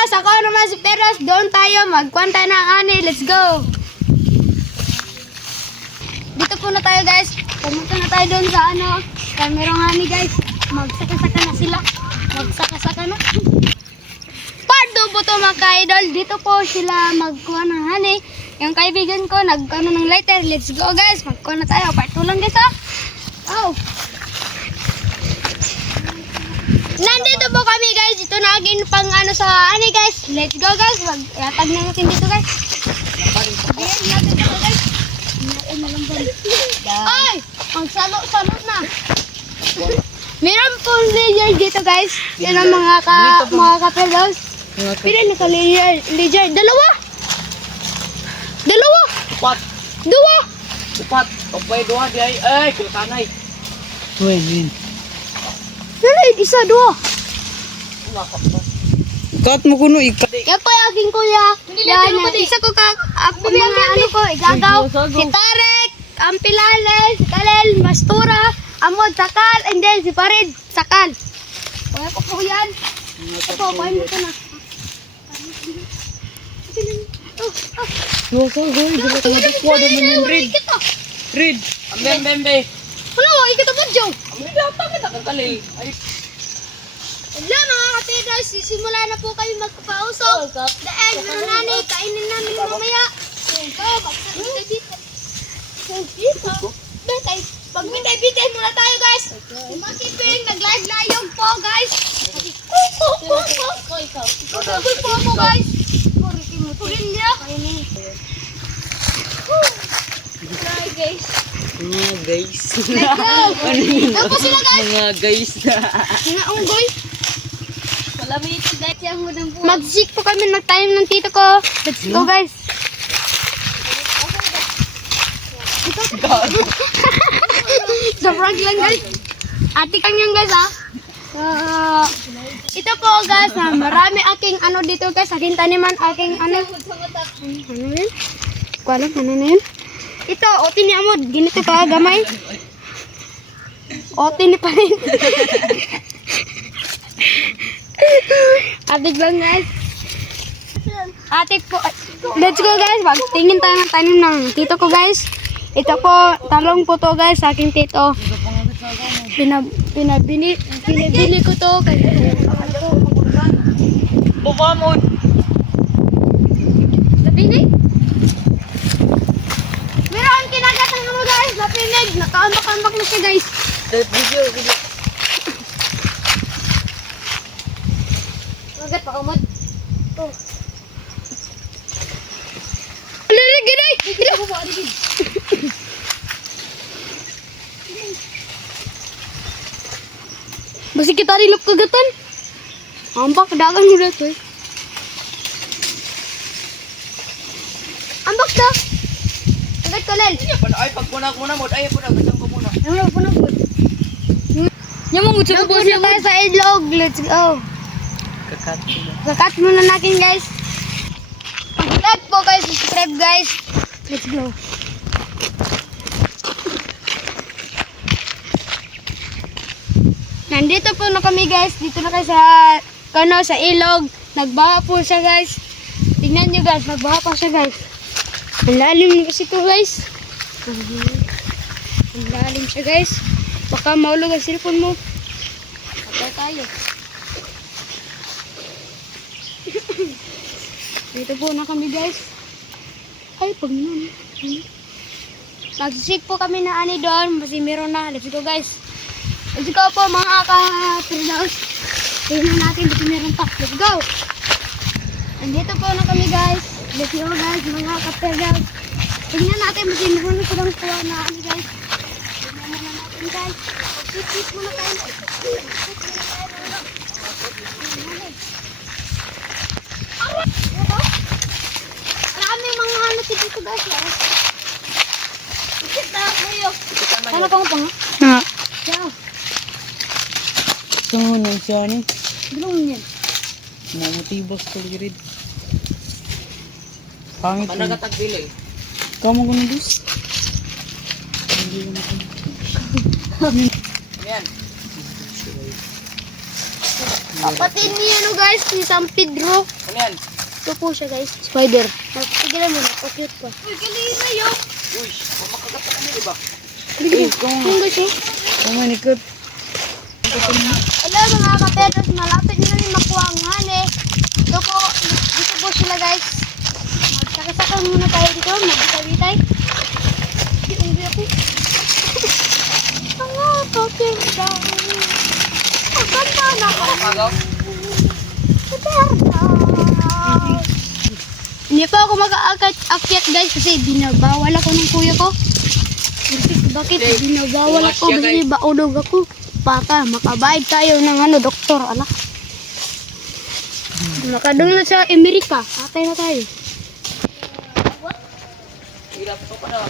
Peros. Ako naman si Peros. Doon tayo. Magkwanta ng ani. Let's go. Dito po na tayo guys. Pumunta na tayo doon sa ano. Kaya merong ani guys. Magsaka-saka na sila. Magsaka-saka na. Pardo po to mga ka-idol. Dito po sila magkuha ng honey. Yung kaibigan ko nagkuha ng lighter. Let's go guys. Magkuha na tayo. Part 2 lang guys ha. Oh. Nandito po kami guys. Ito na agin pang ano sa honey guys. Let's go guys. Mag-atag na natin dito guys. Ayan natin dito guys. Ay! Magsalo-salo na. Meron pong layer dito guys. Yan ang mga ka-pelos. Pila na ka-layer. Dalawa! Dalawa! Upat. Dua! Upat. Kapay doa di ay. Ay, kulatanay. Win. Dali, isa, dua. Kat mo kuno ikat. Yan po yung aking kuya. Yan, isa ko ako mga ano ko, igagaw. Si Tarek, ang Pilales, si Kalel, Mastura, Amod, Sakal, and then si Farid, Sakal. Kaya ko po yan. Ito, kuhain mo ito na. No, so hoy, dili ka madakwa do man yung red. Red. Amben bembe. Ano, ikita mo, Joe. Amben dapat ka takalil. Ay, Wala mga kapitay, sisimula na po kami magpapausok. Dahil meron nani, kainin namin mamaya. Ito, magsabitay. Pag-bitay-bitay muna tayo guys. Makiping, nag-live-layog po guys. Pagagol po ako guys. Purin niya. Try guys. Mga guys. Let's go. Tapos sila guys. Mga guys. Naunggoy. Mag-seek po kami ng time ng tito ko. Let's go guys. Sa prank lang guys. Ati kang yan guys ha. Ito po guys ha. Marami aking ano dito guys. Aking taniman. Aking ano. Ano yun? Kualam ano na yun? Ito. Oti ni Amod. Ginito ka gamay. Oti ni pa rin. Atik lang guys. Atik po. Let's go guys. Magtingin tayo ng tanim ng tito ko guys. Ito po, talong po to guys sa aking tito. Pinabili ko to. bumamod. Napinig? Meron kinagat ng ano guys. Napinig. Nakaambak-ambak na siya guys. Video. Magat pa umod. Oh. Alalig ginay! Ginay! Basi kita rilap kagatan. Ambak dagang ulit eh. Ambak dah. Agad ko lel. Ay, pagpunak muna mo. Ay, punak ko muna. Ano. Nya mo gusto ko Nagpunta tayo sa ilog. Let's go. Kakat muna natin guys. Like po guys. Subscribe guys. Let's go. Nandito po na kami guys. Dito na kayo sa ilog. Nagbaha po siya guys. Tingnan nyo guys. Nagbaha pa siya guys. Ang lalim na kasi ito guys. Ang lalim siya guys. Baka maulog ang cellphone mo. Patay tayo. Dito po na kami guys. Ay, pag nun. Nag-seek po kami na ani doon. Kasi meron na. Let's go guys. Let's go po mga ka-Firdaus. Tingnan natin dito meron pa. Let's go. Andito po na kami guys. Let's go guys mga ka-Firdaus. Tingnan natin kasi meron na silang kuha na ani guys. Tingnan muna natin guys. Pag-seek muna tayo. Maraming mga ano dito guys. Kita kayo. Ano pang pang? Ha. Ciao. Sungunan siya ni. Belum yan. Mamutibos ko red. Pangit. Panagatagbilay. Kamu kuno dus. Yan. Kapatid ni ano guys, ni San Pedro. Ano yan? Ito po siya guys. Spider. Tigilan mo na, pa-cute pa. Uy, kalina yun. Uy, makagat ka kami, diba? Yung guys oh. Manikot. Hello mga kapetros, malapit na rin makuha ang hane. Dito po sila guys. Magsakasaka muna tayo dito, magbitay-bitay. Hindi ako. Mga kapetros. Ang ganda na ako. Magaw? Hindi pa ako mag-aakyat guys kasi binabawal ako ng kuya ko. Bakit binabawal ako kasi baulog ako. Papa, makabayad tayo ng ano, doktor, anak. Makadunod sa Amerika, atay na tayo. Hirap pa pa na.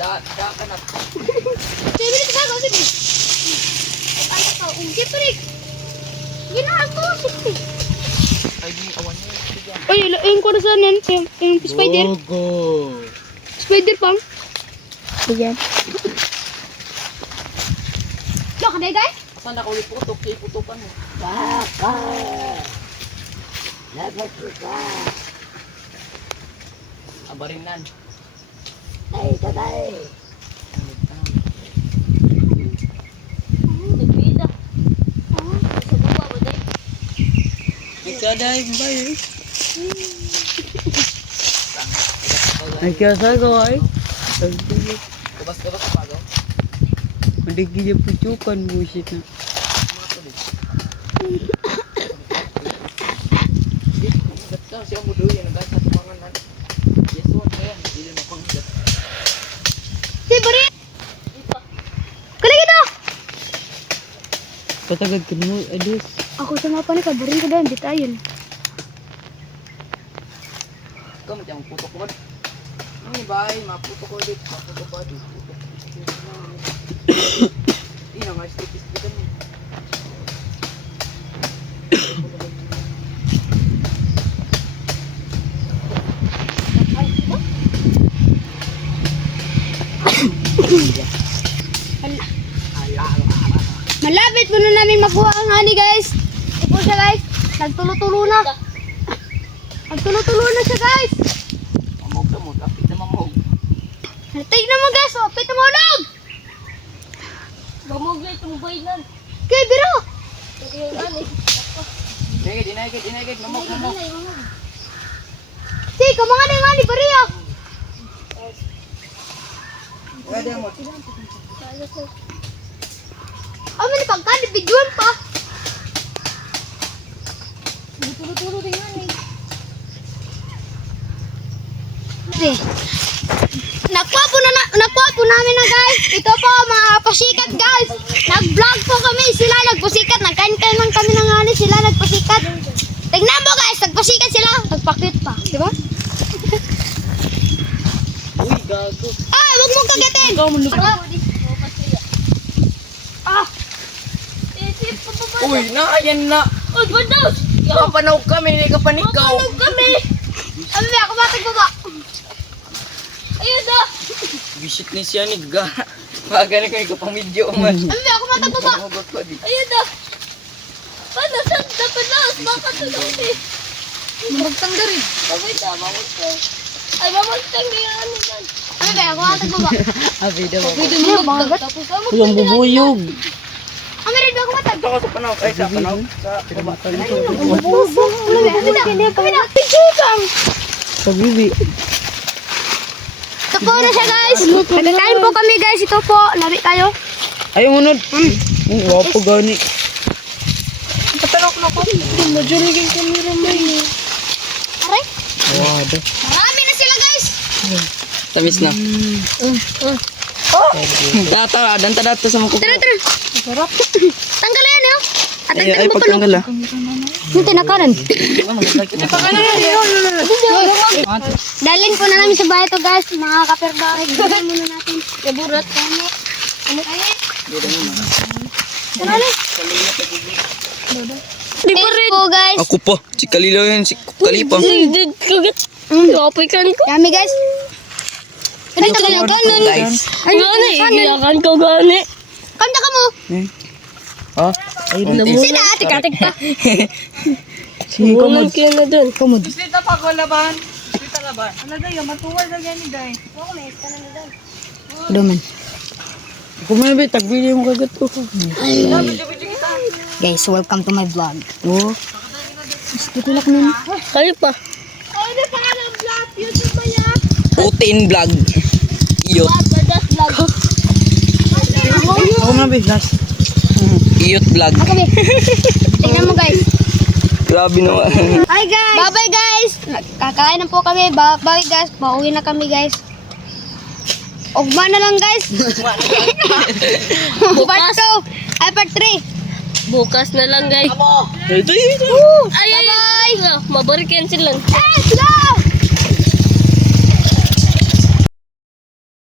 Da ka na. Amerika ka, kasi ano ka, Jeffrey. Ginaan ko, sipti. Ay, di awan niya. Bigyan. Ay, yung ko na saan yan, yung spider. Gogo. Spider pang. Ayan. Look, na guys. Saan na ulit putok? Kaya putukan mo. Abarinan. Ikadaig ba yun? Ay, kaya sa gawai. Kabas-kabas pa, gaw. Madigi niya pucukan, bullshit na. Gat ka, siya mo doon yan. Ang gasa tumangan na. Yes, one ka yan. Dili na pang gat. Si Bari. Kali kita. Katagad ka mo, adis. Ako sa mga panik, kabarin ko doon, bitayin. Ikaw mo dyan, putok mo. Ano ni bay? Maputok ko ulit. Maputok ko ulit. Putok. Hindi na, ma-stripis ka mo. Malapit mo na namin makuha ang honey guys. Ito siya guys. Nagtulo-tulo na. Nagtulo-tulo na siya guys. Mamog na mo. Kapit na mamog. Tignan mo guys. Oh, pito mo nog. Mamog na itong bailan. Kaya biro. Inagid. Mamog. Si, kumangan na yung honey. Bariya. Pwede mo. Ano ni pagkani? Bidyon pa. Tulo-tulo din yan eh. Okay. Nakuha po namin na guys. Ito po mga pasikat guys. Nag-vlog po kami. Sila nagpasikat. Nagkain-kain lang kami ng honey. Sila nagpasikat. Tignan mo guys. Nagpasikat sila. Nagpakit pa. Di ba? Uy, gago. Ah, wag mong kagatin. Ah, Uy, yan na. Uy, bandaw! Kapanaw kami. Hindi ka panikaw. Makulog kami! ano ba? Kumatag ba? Ayun na! Bisit ni siya ni ga. Magaling ko ikaw pang video man. Ano ba? Kumatag ba? Magot ko di. Ayun na! Paano saan na panaos? Bakit na daw eh? Magtangga rin. Wait na, mamot ko. Ay, mamagtang niya ano yan. Ano ba? Kumatag ba? Abi daw. Pwede mo magtag. Tapos mamot. Yung bubuyog. Ano rin ba kumatag? Ito ko sa panaw. Ay, sa panaw. Sa baba. Bubo. Ano ba? Kami na. Pichukang. Pag-iwi. Ito po na siya guys. Nagkakain po kami guys. Ito po. Labi tayo. Ayaw mo nun. Wapo gani. Patanok na ko. Majuligin kamera mo yun. Aray. Wada. Marami na sila guys. Tamis na. Tata, danta dato sa mga Tara, tara. Sarap. Tanggal yan yun. At Ay, tanggal mo pa pagtanggal ah. yung tinakaran. Dalhin po na namin sa bahay to guys. Mga kaperbahay. Dalhin muna natin. Kaburat kami. Ano kayo? Ano? Di ba rin? po guys. Ako pa. Si Kalilo yan. Si Kalipa. Kagat. Kapoy kan ko. Yummy guys. Ano ito ganyan? Kanan. Guys. Gani, iyakan ko gani. Kanta ka mo. Ha? Ay, Sina, atik-atik pa. Sige, Ulan kayo na dun. Kamod. Sita pa ko laban. Sita laban. Ano daw yung matuwal na yan ni guys. Daman. Kung may ba, tagbili mo kagat ko. Guys, welcome to my vlog. Oo. Tutulak nun. Kayo pa. Ano pa ka ng vlog? YouTube ba niya? Putin vlog. Iyot. Padas vlog. Ako na ba, last. Iyot vlog. Ako be. Tingnan mo guys. Grabe naman. Hi guys! Bye-bye guys! Kakain na po kami. Bye guys. Pauwi na kami guys. Ugma na lang guys. Part 2. Ay, part 3. Bukas na lang guys. Ito yun. Ay, ay, ay. Mabarikin sila. Let's go!